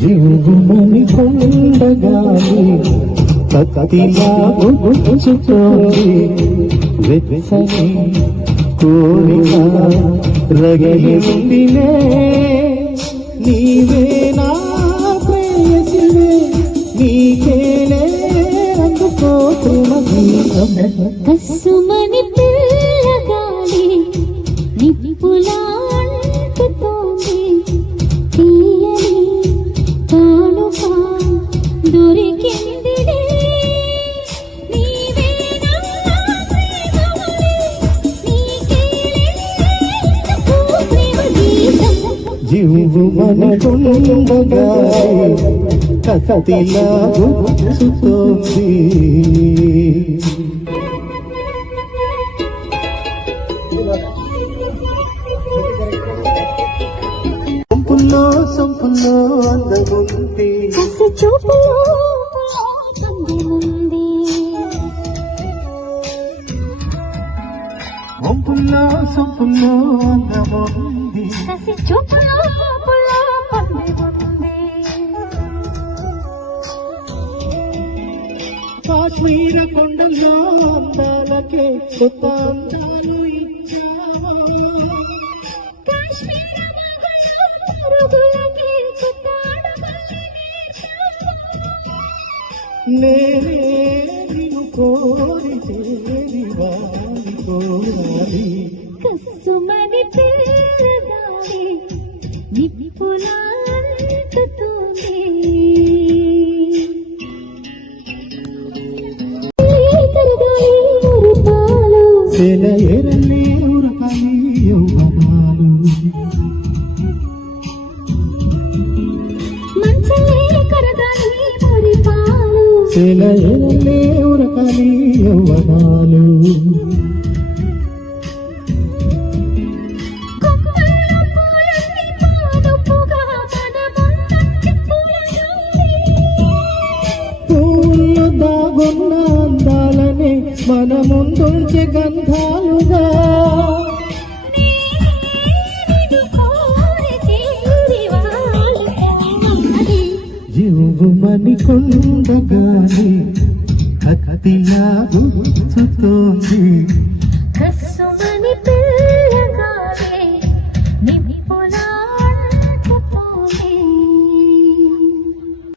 జీవుమని కొండగాలి కత్తిలా గుచ్చుతోంది వెచ్చని కోరిక రగిలిందిలే నీవే నా ప్రేయసివే నీకేలే అందుకో ప్రేమ గీతం కసుమని పిల్లగాలి నిప్పులా అంటుతోంది తీయని కానుక దొరికిందిలే నీవే నా ప్రేమవలే నీకేలే అందుకో ప్రేమ గీతం జీవుమని కొండగాలి కత్తిలా గుచ్చుతోంది సంపుల్లో అందముంది కసి చూపులో అందముంది సంపుల్లో అందముంది కసి చూపులో అందముంది కాశ్మీర కొండల్లో అందాలకే కొత్త అందాలు ఇచ్చావా నేనే నిన్ను కోరి చేరి వాలి కోరాలి కసుమని పిల్లగాలి నిప్పులా అంటుతోంది సెలయేరలే ఉరకాలి యౌవనాలు సెలయేరలే ఉరకాలి యౌవనాలు పూల్లో దాగున్న అందాలనే మన ముందుంచే గంధాలుగా జీవుమని కొండగాలి కత్తిలా గుచ్చుతోంది కసుమని పిల్ల